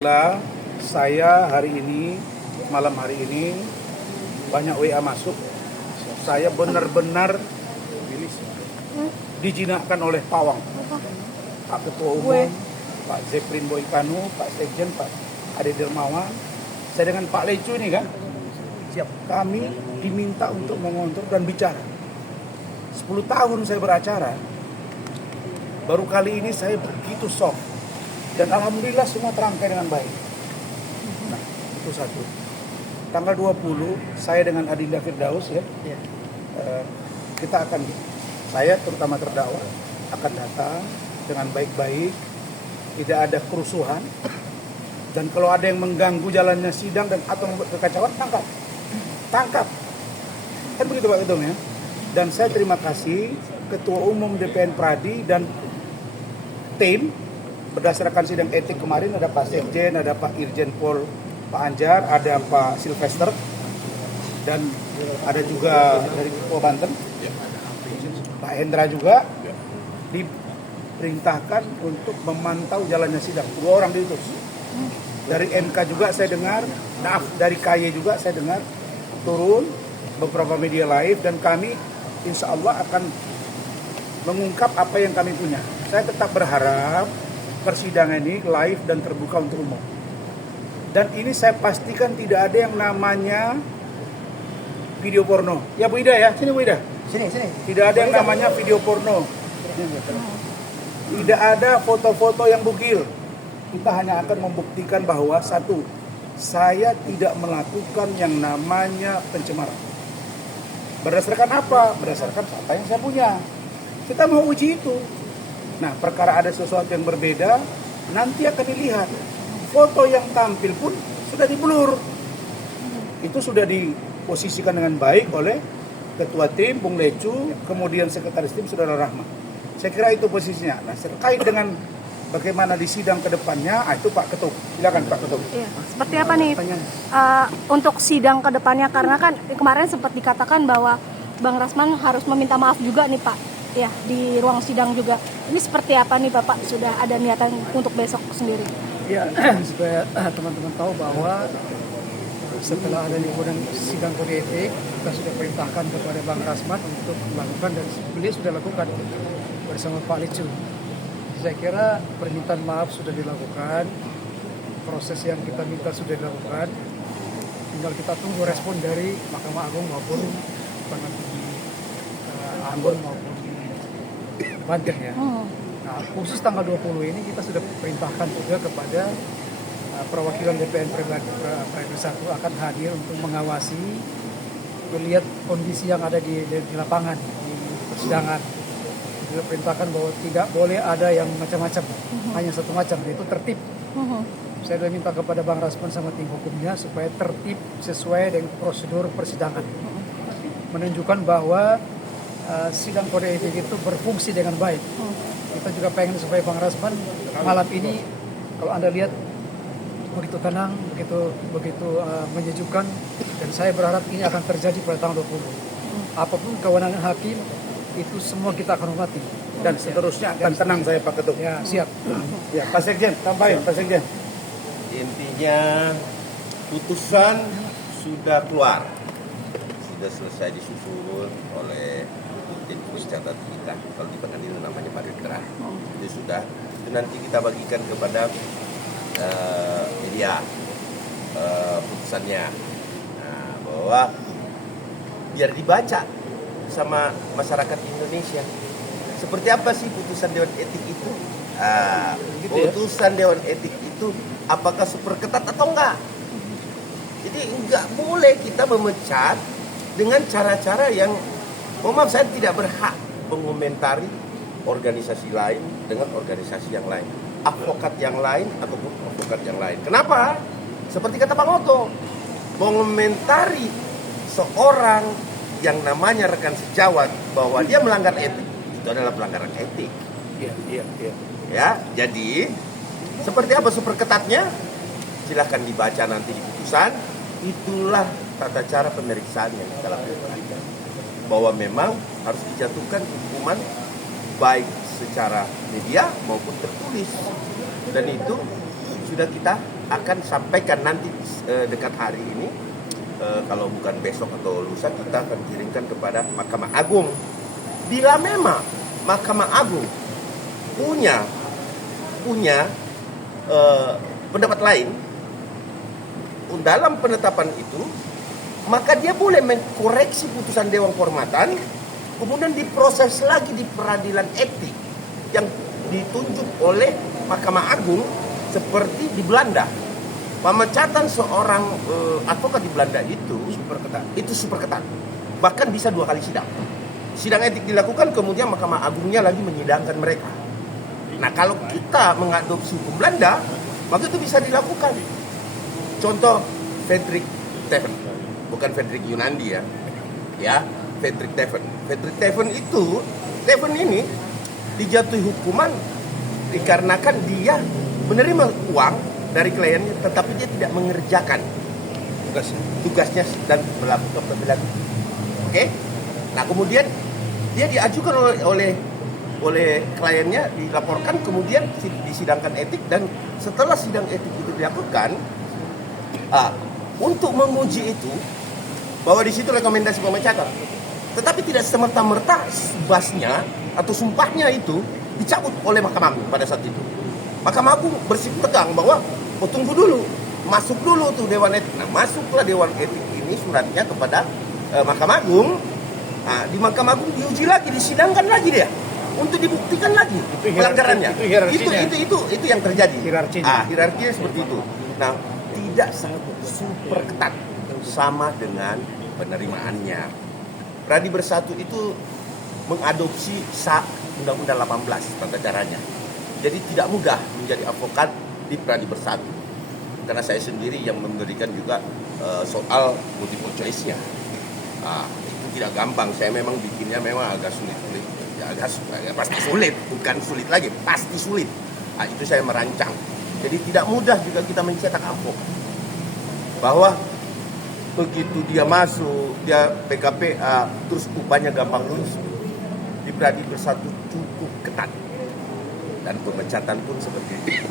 Saya malam hari ini banyak WA masuk. Saya benar-benar dijinakkan oleh pawang. Pak Ketua Umum, Pak Zeprin Boykanu, Pak Sekjen, Pak Ade Dermawan. Saya dengan Pak Lecu ini kan, kami diminta untuk mengontrol dan bicara. 10 tahun saya beracara, baru kali ini saya begitu soft. Dan alhamdulillah semua terangkai dengan baik. Nah, itu satu. Tanggal 20 saya dengan Adinda Firdaus saya terutama terdakwa akan datang dengan baik-baik, tidak ada kerusuhan. Dan kalau ada yang mengganggu jalannya sidang dan atau membuat kekacauan, tangkap. Kan begitu Pak Ketum ya. Dan saya terima kasih Ketua Umum DPN Pradi dan tim. Berdasarkan sidang etik kemarin ada Pak Sekjen, ada Pak Irjen Pol Pak Anjar, ada Pak Silvester, dan ada juga dari Ketua Banten, Pak Hendra juga diperintahkan untuk memantau jalannya sidang. 2 orang diutus. Dari MK juga saya dengar, dari KY juga saya dengar turun beberapa media live, dan kami insya Allah akan mengungkap apa yang kami punya. Saya tetap berharap persidangan ini live dan terbuka untuk umum. Dan ini saya pastikan tidak ada yang namanya video porno. Ya Bu Ida ya, sini Bu Ida. Sini. Tidak ada yang namanya video porno. Tidak ada foto-foto yang bugil. Kita hanya akan membuktikan bahwa satu, saya tidak melakukan yang namanya pencemaran. Berdasarkan apa? Berdasarkan apa yang saya punya. Kita mau uji itu. Nah, perkara ada sesuatu yang berbeda, nanti akan dilihat. Foto yang tampil pun sudah diblur. Itu sudah diposisikan dengan baik oleh Ketua Tim, Bung Lecu, kemudian Sekretaris Tim, Saudara Rahmat. Saya kira itu posisinya. Nah, terkait dengan bagaimana di sidang ke depannya, itu Pak Ketum. Silakan Pak Ketum. Iya. Seperti apa nih untuk sidang ke depannya? Karena kan kemarin sempat dikatakan bahwa Bang Rasman harus meminta maaf juga nih Pak. Ya, di ruang sidang juga. Ini seperti apa nih Bapak? Sudah ada niatan untuk besok sendiri? Ya, supaya teman-teman tahu bahwa setelah ada liburan sidang kode etik, kita sudah perintahkan kepada Bang Rasman untuk melakukan, dan beliau sudah lakukan bersama Pak Lecu. Saya kira permintaan maaf sudah dilakukan, proses yang kita minta sudah dilakukan, tinggal kita tunggu respon dari Mahkamah Agung maupun Ambon maupun Banten ya. Nah, khusus tanggal 20 ini kita sudah perintahkan juga kepada perwakilan DPN Pribadi 1 akan hadir untuk mengawasi, melihat kondisi yang ada di lapangan, di persidangan. Kita perintahkan bahwa tidak boleh ada yang macam-macam, hanya satu macam, yaitu tertib. Saya sudah minta kepada Bang Rasman sama tim hukumnya supaya tertib sesuai dengan prosedur persidangan. Menunjukkan bahwa sidang kode etik itu berfungsi dengan baik. Kita juga pengen supaya Bang Rasman malam ini, kalau Anda lihat, begitu tenang, begitu menyejukkan, dan saya berharap ini akan terjadi pada tanggal 20. Apapun kewenangan hakim, itu semua kita akan hormati. Dan seterusnya akan tenang saya Pak Ketum. Ya, siap. Ya, Pak Sekjen, tambahin Pak Sekjen. Intinya putusan sudah keluar, sudah selesai disusun oleh tim catat kita. Kalau di pengadilan namanya paripurna. Itu sudah. Itu nanti kita bagikan kepada media putusannya. Nah, bahwa biar dibaca sama masyarakat Indonesia. Seperti apa sih putusan Dewan Etik itu? Putusan Dewan Etik itu apakah super ketat atau enggak? Jadi enggak boleh kita memecat dengan cara-cara yang, mohon maaf, saya tidak berhak mengomentari organisasi lain dengan organisasi yang lain, advokat yang lain ataupun advokat yang lain. Kenapa? Seperti kata Bang Oto, mengomentari seorang yang namanya rekan sejawat bahwa dia melanggar etik, itu adalah pelanggaran etik. Iya. Ya, jadi seperti apa super ketatnya? Silahkan dibaca nanti di putusan. Itulah tata cara pemeriksaan yang kita lakukan. Bahwa memang harus dijatuhkan hukuman baik secara media maupun tertulis. Dan itu sudah kita akan sampaikan nanti dekat hari ini, kalau bukan besok atau lusa, kita akan kirimkan kepada Mahkamah Agung. Bila memang Mahkamah Agung punya pendapat lain dalam penetapan itu, maka dia boleh mengkoreksi putusan Dewan Kehormatan, kemudian diproses lagi di peradilan etik yang ditunjuk oleh Mahkamah Agung, seperti di Belanda. Pemecatan seorang advokat di Belanda itu super ketat. Bahkan bisa 2 kali sidang. Sidang etik dilakukan, kemudian Mahkamah Agungnya lagi menyidangkan mereka. Nah, kalau kita mengadopsi hukum Belanda, maka itu bisa dilakukan. Contoh Frederik Teven, bukan Frederik Yunandi ya, Frederik Teven. Frederik Teven ini dijatuhi hukuman dikarenakan dia menerima uang dari kliennya, tetapi dia tidak mengerjakan tugasnya dan melakukan pembelaan. Oke? Nah, kemudian dia diajukan oleh kliennya, dilaporkan, kemudian disidangkan etik, dan setelah sidang etik itu dilakukan, untuk menguji itu bahwa di situ rekomendasi pemecatan, tetapi tidak semerta-merta basnya atau sumpahnya itu dicabut oleh Mahkamah Agung pada saat itu. Mahkamah Agung bersikup tegang bahwa tunggu dulu, masuk dulu tuh Dewan Etik. Nah, masuklah Dewan Etik ini suratnya kepada Mahkamah Agung. Nah, di Mahkamah Agung diuji lagi, disidangkan lagi dia untuk dibuktikan lagi pelanggarannya. Itu yang terjadi. Hierarkinya seperti itu. Nah, tidak sangat super ketat sama dengan penerimaannya. Pradi Bersatu itu mengadopsi Undang-Undang 18 tata caranya. Jadi tidak mudah menjadi advokat di Pradi Bersatu. Karena saya sendiri yang memberikan juga soal multiple choice-nya. Itu tidak gampang. Saya memang bikinnya memang agak sulit. Ya, pasti sulit, bukan sulit lagi, pasti sulit. Itu saya merancang. Jadi tidak mudah juga kita mencetak advokat. Bahwa begitu dia masuk, dia PKPA, terus upahnya gampang lulus. Di Pradi Bersatu cukup ketat. Dan pemecatan pun seperti itu.